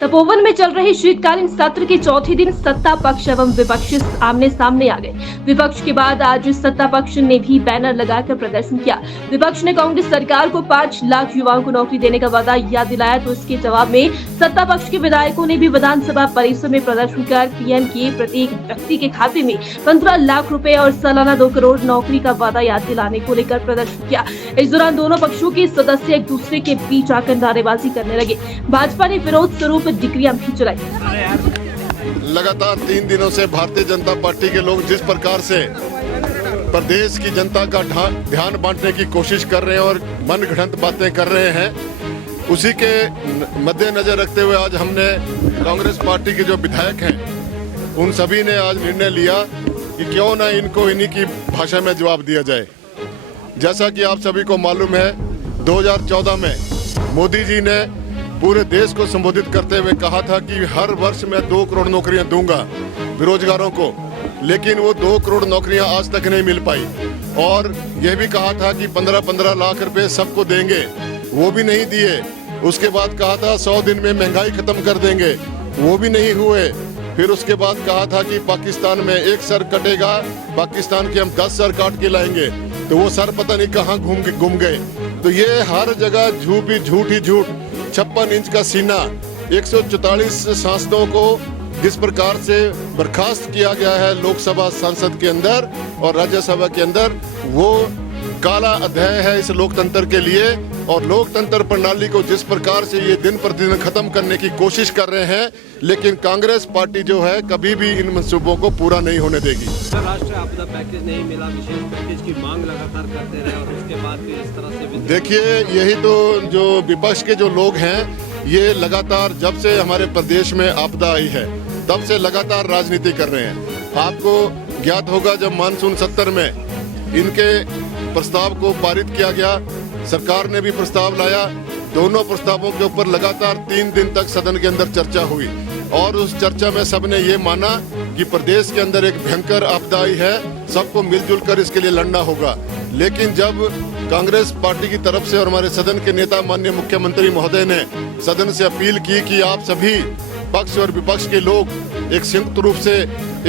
तपोवन में चल रहे शीतकालीन सत्र के चौथे दिन सत्ता पक्ष एवं विपक्ष आमने सामने आ गए। विपक्ष के बाद आज सत्ता पक्ष ने भी बैनर लगाकर प्रदर्शन किया। विपक्ष ने कांग्रेस सरकार को 5 लाख युवाओं को नौकरी देने का वादा याद दिलाया, तो इसके जवाब में सत्ता पक्ष के विधायकों ने भी विधानसभा परिसर में प्रदर्शन कर पीएम के प्रत्येक व्यक्ति के खाते में 15 लाख रुपए और सालाना 2 करोड़ नौकरी का वादा याद दिलाने को लेकर प्रदर्शन किया। इस दौरान दोनों पक्षों के सदस्य एक दूसरे के बीच आकर नारेबाजी करने लगे। भाजपा ने विरोध स्वरूप डिग्रियां भी चलाई। लगातार 3 दिनों से भारतीय जनता पार्टी के लोग जिस प्रकार से प्रदेश की जनता का ध्यान बांटने की कोशिश कर रहे हैं और मनगढ़ंत बातें कर रहे हैं, उसी के मद्देनजर रखते हुए आज हमने कांग्रेस पार्टी के जो विधायक हैं उन सभी ने आज निर्णय लिया कि क्यों ना इनको इन्हीं की भाषा में जवाब दिया जाए। जैसा कि आप सभी को मालूम है, 2014 में मोदी जी ने पूरे देश को संबोधित करते हुए कहा था कि हर वर्ष मैं 2 करोड़ नौकरियां दूंगा बेरोजगारों को, लेकिन वो 2 करोड़ नौकरियां आज तक नहीं मिल पाई। और यह भी कहा था कि 15-15 लाख रुपए सबको देंगे, वो भी नहीं दिए। उसके बाद कहा था 100 दिन में महंगाई खत्म कर देंगे, वो भी नहीं हुए। फिर उसके बाद कहा था कि पाकिस्तान में एक सर कटेगा, पाकिस्तान के हम 10 सर काट के लाएंगे, तो वो सर पता नहीं कहाँ घूम गए। तो ये हर जगह झूठ ही झूठ। 56 इंच का सीना, 144 सांसदों को जिस प्रकार से बर्खास्त किया गया है लोकसभा सांसद के अंदर और राज्यसभा के अंदर, वो काला अध्याय है इस लोकतंत्र के लिए। और लोकतंत्र प्रणाली को जिस प्रकार से ये दिन प्रतिदिन खत्म करने की कोशिश कर रहे हैं, लेकिन कांग्रेस पार्टी जो है कभी भी इन मंसूबों को पूरा नहीं होने देगी। राष्ट्रीय आपदा पैकेज नहीं मिला, विशेष पैकेज की मांग लगातार करते रहे और उसके बाद भी इस तरह से देखिए, यही तो जो विपक्ष के जो लोग हैं, ये लगातार जब से हमारे प्रदेश में आपदा आई है तब से लगातार राजनीति कर रहे हैं। आपको ज्ञात होगा जब मानसून सत्र में इनके प्रस्ताव को पारित किया गया, सरकार ने भी प्रस्ताव लाया, दोनों प्रस्तावों के ऊपर लगातार 3 दिन तक सदन के अंदर चर्चा हुई और उस चर्चा में सबने ये माना कि प्रदेश के अंदर एक भयंकर आपदा आई है, सबको मिलजुल कर इसके लिए लड़ना होगा। लेकिन जब कांग्रेस पार्टी की तरफ से और हमारे सदन के नेता माननीय मुख्यमंत्री महोदय ने सदन से अपील की कि आप सभी पक्ष और विपक्ष के लोग एक संयुक्त रूप से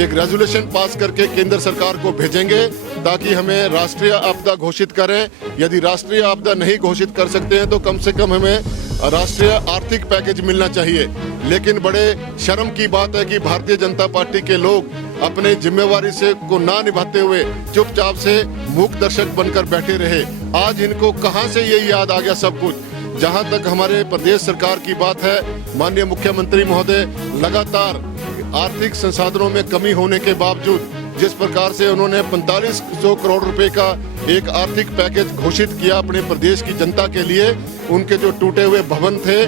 एक रेजोल्यूशन पास करके केंद्र सरकार को भेजेंगे ताकि हमें राष्ट्रीय आपदा घोषित करें। यदि राष्ट्रीय आपदा नहीं घोषित कर सकते हैं तो कम से कम हमें राष्ट्रीय आर्थिक पैकेज मिलना चाहिए। लेकिन बड़े शर्म की बात है कि भारतीय जनता पार्टी के लोग अपने जिम्मेवारी से को ना निभाते हुए चुपचाप से मूक दर्शक बनकर बैठे रहे। आज इनको कहां से ये याद आ गया सब कुछ। जहां तक हमारे प्रदेश सरकार की बात है, माननीय मुख्यमंत्री महोदय लगातार आर्थिक संसाधनों में कमी होने के बावजूद जिस प्रकार से उन्होंने 4500 करोड़ रुपए का एक आर्थिक पैकेज घोषित किया अपने प्रदेश की जनता के लिए, उनके जो टूटे हुए भवन थे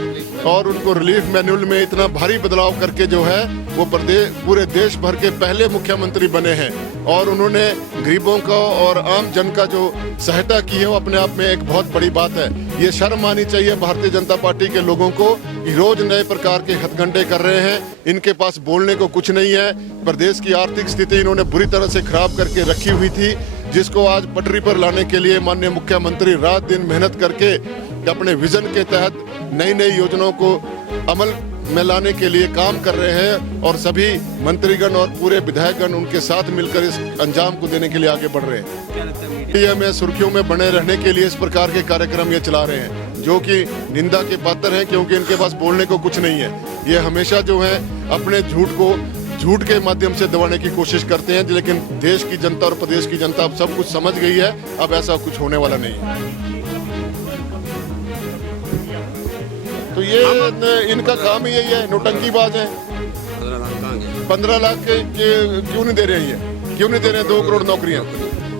और उनको रिलीफ मैनुअल में इतना भारी बदलाव करके जो है वो पूरे देश भर के पहले मुख्यमंत्री बने हैं। और उन्होंने गरीबों का और आम जन का जो सहायता की है वो अपने आप में एक बहुत बड़ी बात है। ये शर्म आनी चाहिए भारतीय जनता पार्टी के लोगों को कि रोज नए प्रकार के हथकंडे कर रहे हैं, इनके पास बोलने को कुछ नहीं है। प्रदेश की आर्थिक स्थिति इन्होंने बुरी तरह से खराब करके रखी हुई थी, जिसको आज पटरी पर लाने के लिए माननीय मुख्यमंत्री रात दिन मेहनत करके अपने विजन के तहत नई नई योजनाओं को अमल में लाने के लिए काम कर रहे हैं और सभी मंत्रीगण और पूरे विधायकगण उनके साथ मिलकर इस अंजाम को देने के लिए आगे बढ़ रहे हैं। ये में सुर्खियों में बने रहने के लिए इस प्रकार के कार्यक्रम ये चला रहे हैं जो कि निंदा के पात्र हैं, क्योंकि इनके पास बोलने को कुछ नहीं है। ये हमेशा जो है अपने झूठ के माध्यम से दबाने की कोशिश करते हैं, लेकिन देश की जनता और प्रदेश की जनता अब सब कुछ समझ गई है, अब ऐसा कुछ होने वाला नहीं है। तो ये इनका काम ही यही है, नौटंकीबाज है। 15 लाख के क्यों नहीं दे रहे हैं, क्यों नहीं दे रहे हैं 2 करोड़ नौकरियां,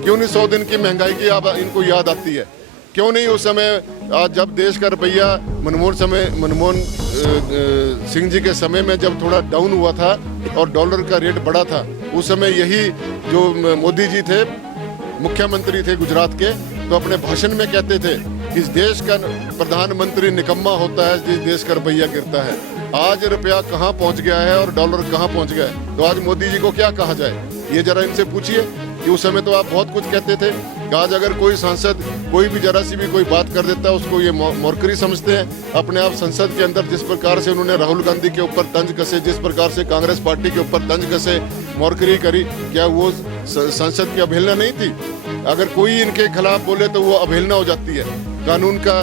क्यों नहीं 100 दिन की महंगाई की इनको याद आती है, क्यों नहीं उस समय जब देश का रुपया मनमोहन सिंह जी के समय में जब थोड़ा डाउन हुआ था और डॉलर का रेट बढ़ा था, उस समय यही जो मोदी जी थे, मुख्यमंत्री थे गुजरात के, तो अपने भाषण में कहते थे इस देश का प्रधानमंत्री निकम्मा होता है जिस देश का रुपया गिरता है। आज रुपया कहाँ पहुँच गया है और डॉलर कहाँ पहुँच गया है, तो आज मोदी जी को क्या कहा जाए, ये जरा इनसे पूछिए। कि उस समय तो आप बहुत कुछ कहते थे कि आज अगर कोई सांसद कोई भी जरा सी भी कोई बात कर देता है उसको ये मोरकरी समझते हैं। अपने आप संसद के अंदर जिस प्रकार से उन्होंने राहुल गांधी के ऊपर तंज कसे, जिस प्रकार से कांग्रेस पार्टी के ऊपर तंज कसे, मोरकरी करी, क्या वो संसद की अवहेलना नहीं थी? अगर कोई इनके खिलाफ बोले तो वो अवहेलना हो जाती है, कानून का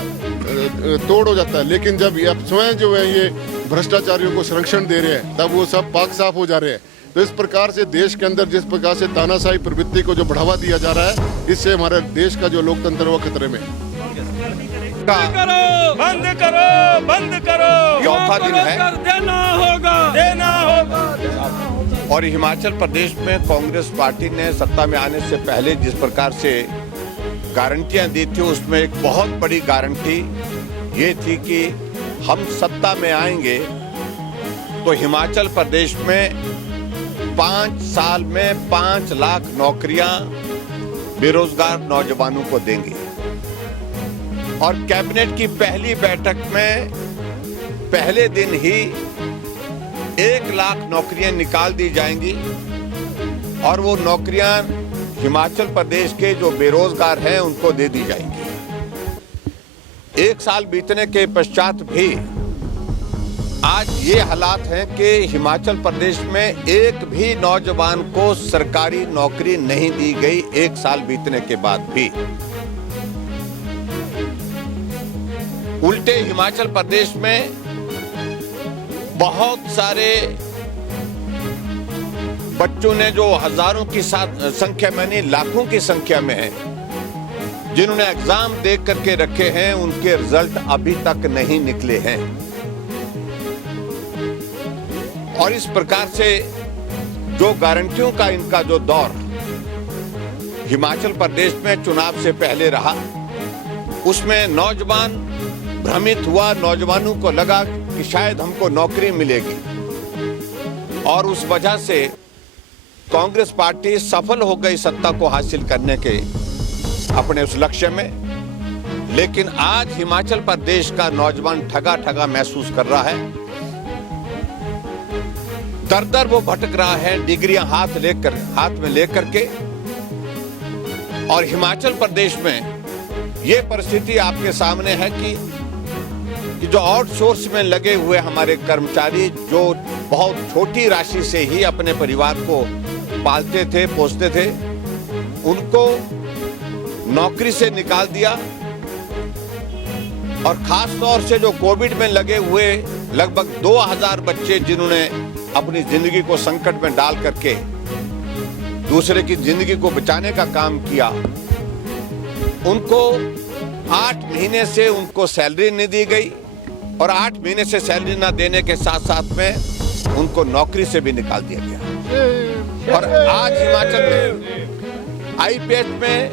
तोड़ हो जाता है। लेकिन जब ये स्वयं जो है ये भ्रष्टाचारियों को संरक्षण दे रहे हैं तब वो सब पाक साफ हो जा रहे हैं। तो इस प्रकार से देश के अंदर जिस प्रकार से तानाशाही प्रवृत्ति को जो बढ़ावा दिया जा रहा है, इससे हमारे देश का जो लोकतंत्र वो खतरे में है। बंद करो, बंद करो। चौथा दिन है, देना होगा। और हिमाचल प्रदेश में कांग्रेस पार्टी ने सत्ता में आने से पहले जिस प्रकार से गारंटियां दी थी, उसमें एक बहुत बड़ी गारंटी ये थी कि हम सत्ता में आएंगे तो हिमाचल प्रदेश में 5 साल में 5 लाख नौकरियां बेरोजगार नौजवानों को देंगे। और कैबिनेट की पहली बैठक में पहले दिन ही 1 लाख नौकरियां निकाल दी जाएंगी और वो नौकरियां हिमाचल प्रदेश के जो बेरोजगार हैं उनको दे दी जाएंगी। 1 साल बीतने के पश्चात भी आज ये हालात हैं कि हिमाचल प्रदेश में एक भी नौजवान को सरकारी नौकरी नहीं दी गई 1 साल बीतने के बाद भी। उल्टे हिमाचल प्रदेश में बहुत सारे बच्चों ने जो हजारों की संख्या में नहीं लाखों की संख्या में है, जिन्होंने एग्जाम दे करके रखे हैं, उनके रिजल्ट अभी तक नहीं निकले हैं। और इस प्रकार से जो गारंटियों का इनका जो दौर हिमाचल प्रदेश में चुनाव से पहले रहा, उसमें नौजवान भ्रमित हुआ, नौजवानों को लगा कि शायद हमको नौकरी मिलेगी और उस वजह से कांग्रेस पार्टी सफल हो गई सत्ता को हासिल करने के अपने उस लक्ष्य में। लेकिन आज हिमाचल प्रदेश का नौजवान ठगा ठगा महसूस कर रहा है, दर दर वो भटक रहा है डिग्रियां हाथ में लेकर के। और हिमाचल प्रदेश में ये परिस्थिति आपके सामने है कि जो आउटसोर्स में लगे हुए हमारे कर्मचारी जो बहुत छोटी राशि से ही अपने परिवार को पालते थे, पोसते थे, उनको नौकरी से निकाल दिया। और खास तौर से जो कोविड में लगे हुए लगभग 2000 बच्चे जिन्होंने अपनी जिंदगी को संकट में डाल करके दूसरे की जिंदगी को बचाने का काम किया, उनको 8 महीने से उनको सैलरी नहीं दी गई और 8 महीने से सैलरी ना देने के साथ साथ में उनको नौकरी से भी निकाल दिया गया। और आज हिमाचल में आईपीएच में,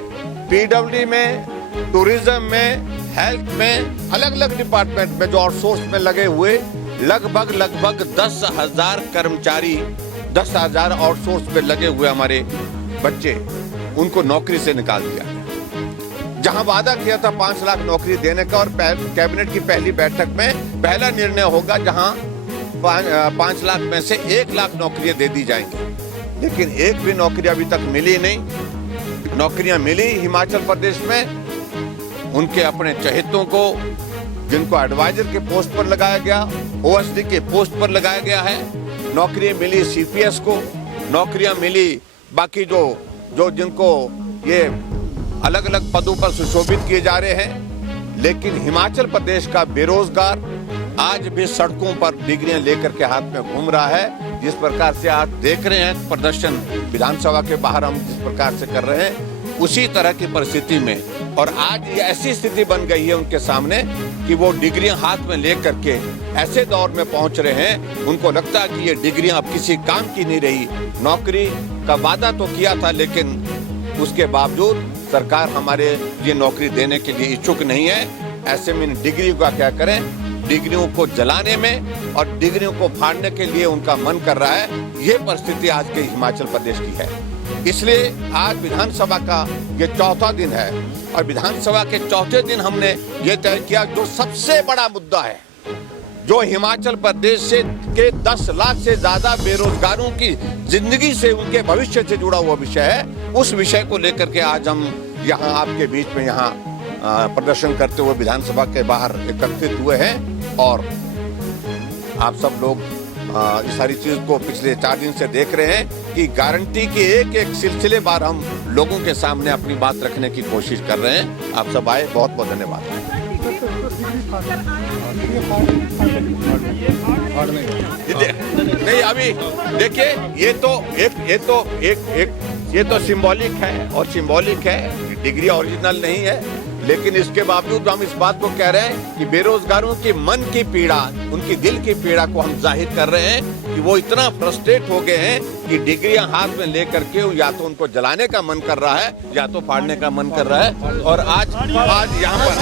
पीडब्ल्यूडी में, टूरिज्म में, हेल्थ में, अलग अलग डिपार्टमेंट में जो आउटसोर्स में लगे हुए लगभग 10,000 कर्मचारी, 10,000 आउटसोर्स में लगे हुए हमारे बच्चे, उनको नौकरी से निकाल दिया। जहां वादा किया था 5 लाख नौकरी देने का और कैबिनेट की पहली बैठक में पहला निर्णय होगा जहां 5 लाख में से 1 लाख नौकरियां दे दी जाएंगी, लेकिन एक भी नौकरी अभी तक मिली नहीं। नौकरियां मिली हिमाचल प्रदेश में उनके अपने चहेतों को, जिनको एडवाइजर के पोस्ट पर लगाया गया, ओएसडी के पोस्ट पर लगाया गया है। नौकरियां मिली सीपीएस को, नौकरियां मिली बाकी जो जिनको ये अलग अलग पदों पर सुशोभित किए जा रहे हैं। लेकिन हिमाचल प्रदेश का बेरोजगार आज भी सड़कों पर डिग्रियां लेकर के हाथ में घूम रहा है। जिस प्रकार से आज देख रहे हैं प्रदर्शन विधानसभा के बाहर हम जिस प्रकार से कर रहे हैं, उसी तरह की परिस्थिति में और आज ये ऐसी स्थिति बन गई है उनके सामने कि वो डिग्रियां हाथ में लेकर के ऐसे दौर में पहुंच रहे हैं, उनको लगता है कि ये डिग्रियां अब किसी काम की नहीं रही। नौकरी का वादा तो किया था, लेकिन उसके बावजूद सरकार हमारे ये नौकरी देने के लिए इच्छुक नहीं है। ऐसे में डिग्री का क्या करें, डिग्रियों को जलाने में और डिग्रियों को फाड़ने के लिए उनका मन कर रहा है। ये परिस्थिति आज के हिमाचल प्रदेश की है। इसलिए आज विधानसभा का ये चौथा दिन है और विधानसभा के चौथे दिन हमने ये तय किया जो सबसे बड़ा मुद्दा है, जो हिमाचल प्रदेश से के 10 लाख से ज्यादा बेरोजगारों की जिंदगी से, उनके भविष्य से जुड़ा हुआ विषय है। उस विषय को लेकर के आज हम यहाँ आपके बीच में यहाँ प्रदर्शन करते हुए विधानसभा के बाहर एकत्रित हुए हैं। और आप सब लोग इस सारी चीज को पिछले 4 दिन से देख रहे हैं कि गारंटी के एक एक सिलसिलेवार हम लोगों के सामने अपनी बात रखने की कोशिश कर रहे हैं। आप सब आए, बहुत बहुत धन्यवाद। नहीं, अभी देखिए, ये तो सिंबॉलिक है, और सिंबॉलिक है, डिग्री ओरिजिनल नहीं है। लेकिन इसके बावजूद हम इस बात को कह रहे हैं कि बेरोजगारों की मन की पीड़ा, उनकी दिल की पीड़ा को हम जाहिर कर रहे हैं कि वो इतना फ्रस्ट्रेट हो गए हैं कि डिग्रियां हाथ में लेकर के या तो उनको जलाने का मन कर रहा है या तो फाड़ने का मन कर रहा है। और आज यहाँ पर